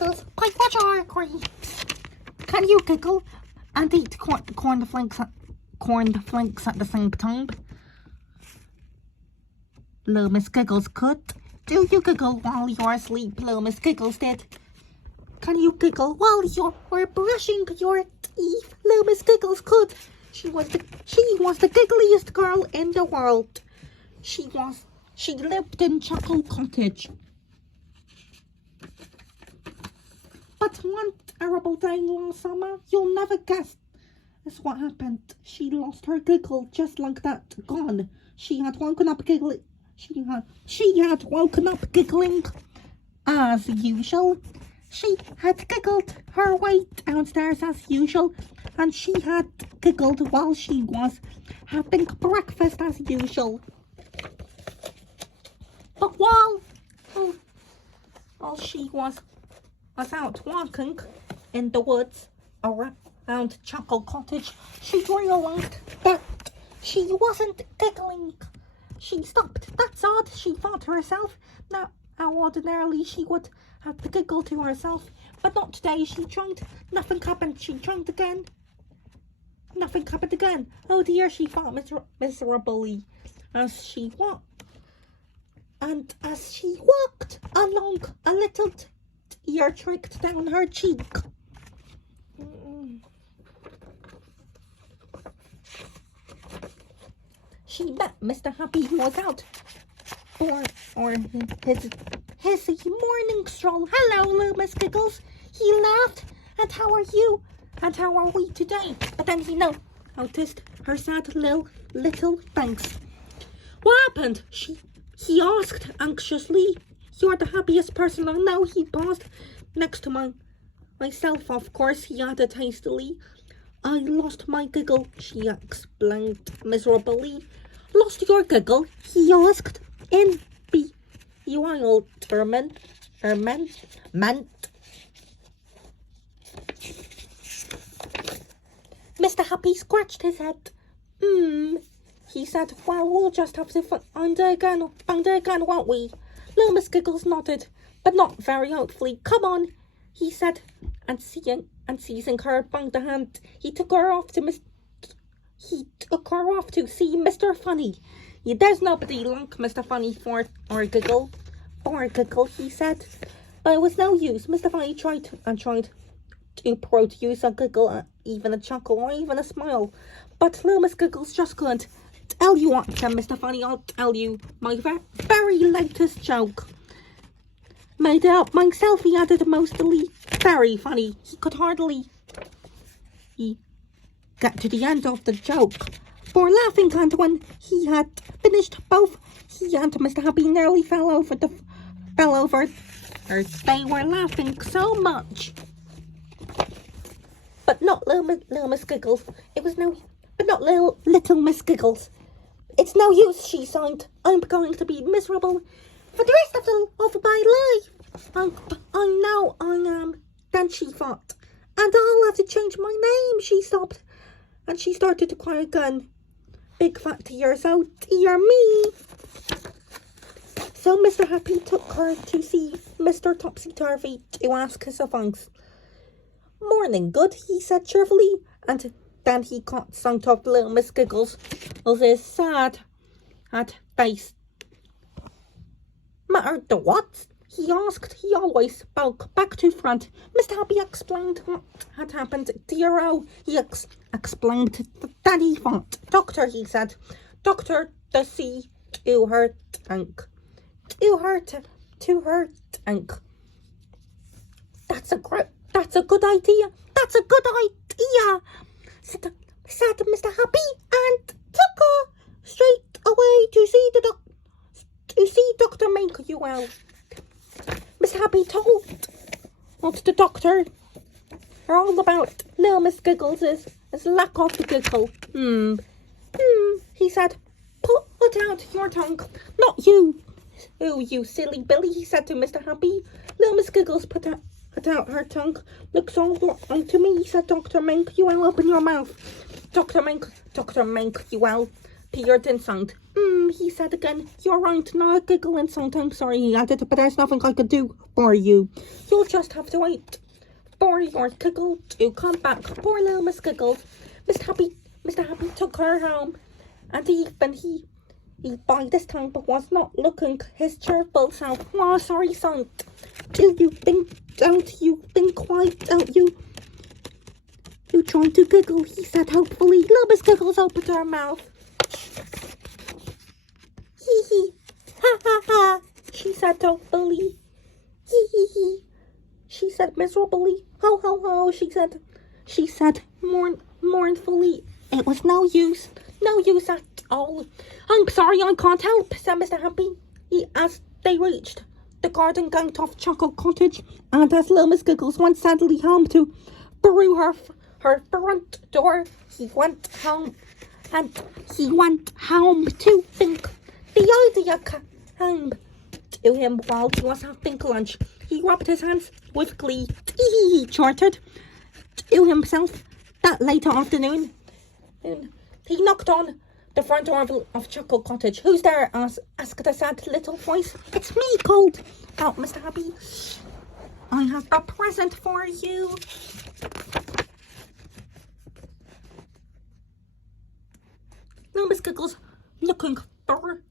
Giggles, quite much are grapes. Can you giggle and eat cornflakes at the same time? Little Miss Giggles could. Do you giggle while you're asleep? Little Miss Giggles did. Can you giggle while you're brushing your teeth? Little Miss Giggles could. She was the giggliest girl in the world. She lived in Chocolate Cottage. But one terrible day last summer, you'll never guess what happened. She lost her giggle just like that. Gone. She had woken up giggling. She had woken up giggling as usual. She had giggled her way downstairs as usual, and she had giggled while she was having breakfast as usual. But while she was out walking in the woods around Chocolate Cottage, she realized that she wasn't giggling. She stopped. That's odd, she thought to herself. Now, how ordinarily she would have to giggle to herself, but not today. She tried. Nothing happened. She tried again. Nothing happened again. Oh dear, she thought miserably as she walked. And as she walked along, a little tear tricked down her cheek. She met Mr. Happy, who was out for his morning stroll. Hello, little Miss Giggles. He laughed. And how are you? And how are we today? But then he noticed her sad little thanks. What happened? He asked anxiously. You're the happiest person I know. He paused. Next to myself, of course, he added hastily. I lost my giggle, she explained miserably. Lost your giggle? He asked in bewilderment. Mr. Happy scratched his head. He said, well, we'll just have to find her again, won't we? Little Miss Giggles nodded, but not very hopefully. Come on, he said, and seizing her by the hand, he took her off to see Mr. Funny. There's nobody like Mr. Funny for a giggle, he said. But it was no use. Mr. Funny tried to produce a giggle, even a chuckle, or even a smile. But little Miss Giggles just couldn't. Tell you what, said Mr. Funny, I'll tell you my very latest joke. Made it up myself, he added, mostly very funny. He could hardly get to the end of the joke for laughing, and when he had finished, both he and Mr. Happy nearly fell over. They were laughing so much. But not little Miss Giggles. But not little Miss Giggles. It's no use, she sighed. I'm going to be miserable for the rest of my life. I know I am. Then she thought. And I'll have to change my name. She stopped. And she started to cry again. Big fat tears. Oh dear me. So Mr. Happy took her to see Mr. Topsy-Turvy to ask his advice. Morning, good, he said cheerfully. And then he caught sight of little Miss Giggles with his sad face. Matter the what? He asked. He always spoke back to front. Mr. Happy explained what had happened. Dear oh, he explained that he thought. Doctor, he said. Doctor to see to her tank. To her tank. That's a good idea. That's a good idea, said Mr. Happy, and took her straight away to see Dr. Miku. Mr. Happy told the doctor all about little Miss Giggles' lack of the giggle. He said, put out your tongue. Not you. Oh, you silly Billy, he said to Mr. Happy. Little Miss Giggles put out her tongue. Looks all right to me, said Dr. Miku. Open your mouth. Dr. Miku appeared in sound. He said again. You're right, not giggle in sound. I'm sorry, he added, but there's nothing I could do for you. You'll just have to wait for your giggle to come back. Poor little Miss Giggles. Mr. Happy took her home, and even he by this time but was not looking his cheerful self. Oh, sorry, son. Don't you think quite, don't you? You trying to giggle, he said hopefully. Little Miss Giggles opened her mouth. Hee hee, ha ha ha, she said hopefully. Hee hee hee, she said miserably. Ho ho ho, she said mournfully. It was no use at all. I'm sorry, I can't help, said Mr. Happy. As they reached the garden gate of Chocolate Cottage, and as little Miss Giggles went sadly home to brew her front door, he went home to think. The idea came to him while he was having lunch. He rubbed his hands with glee. He chortled to himself that later afternoon. He knocked on the front door of Chocolate Cottage. Who's there? Asked a sad little voice. It's me, called out Mr. Happy. I have a present for you. Little Miss Giggles, looking thoroughly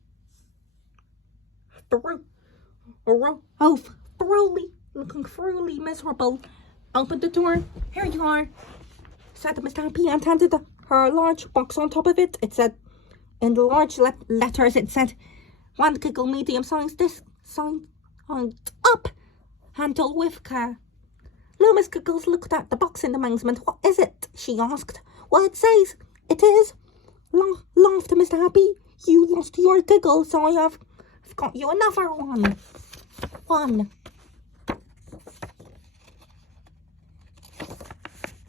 miserable, opened the door. Here you are, said Mr. Happy, and handed her a large box. On top of it, it said, in the large letters, it said, one giggle medium size, this sign on up, handle with care. Little Miss Giggles looked at the box in amazement. What is it? She asked. Well, it says, it is. Laughed Mr. Happy. You lost your giggle, so I've got you another one.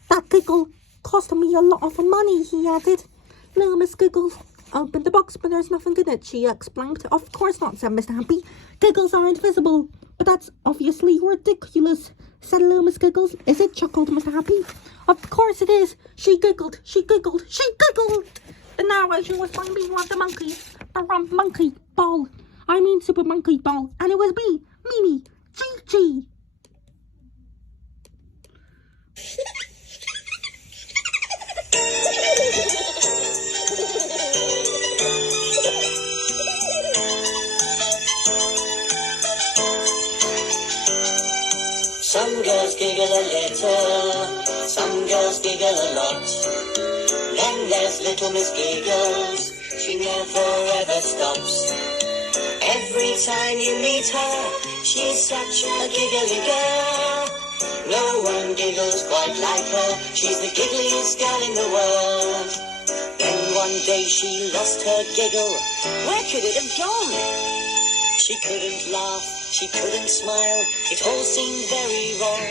That giggle cost me a lot of money, he added. Little Miss Giggles opened the box, but there's nothing in it, she explained. Of course not, said Mr. Happy. Giggles are invisible. But that's obviously ridiculous, said little Miss Giggles. Is it? Chuckled Mr. Happy. Of course it is. She giggled. The narration was by me, the monkey ball. I mean Super Monkey Ball. And it was me, MeeMee, GG. Some girls giggle a little, some girls giggle a lot. Then there's little Miss Giggles, she never ever stops. Every time you meet her, she's such a giggly girl. No one giggles quite like her, she's the giggliest girl in the world. Then one day she lost her giggle, where could it have gone? She couldn't laugh, she couldn't smile, it all seemed very wrong.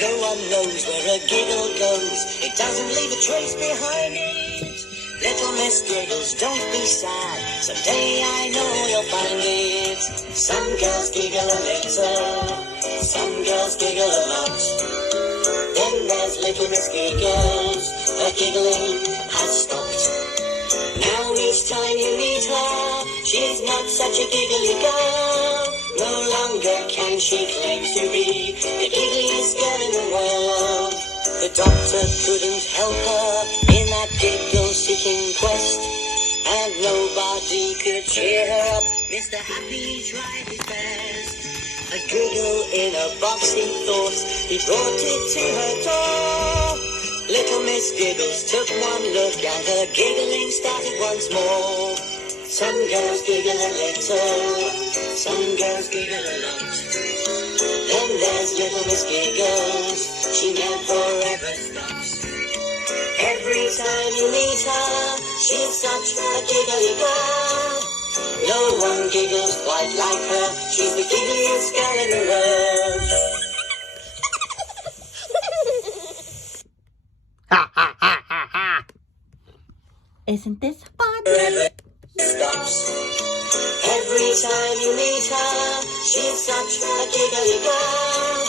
No one knows where a giggle goes, it doesn't leave a trace behind it. Little Miss Giggles, don't be sad, someday I know you'll find it. Some girls giggle a little, some girls giggle a lot. Then there's little Miss Giggles, her giggling has stopped. Now each time you meet her, she's not such a giggly girl. No longer can she claim to be the giggliest girl in the world. The doctor couldn't help her in that giggle-seeking quest, and nobody could cheer her up. Mr. Happy tried his best. A giggle in a box, he thought. He brought it to her door. Little Miss Giggles took one look and her giggling started once more. Some girls giggle a little, some girls giggle a lot. Then there's little Miss Giggles, she never ever stops. Every time you meet her, she's such a giggly girl. No one giggles quite like her, she's the giggliest girl in the world. Isn't this fun? Stops. Every time you meet her, she's such a giggly girl.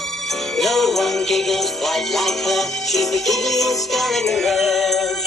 No one giggles quite like her, she's the giggliest girl in the world.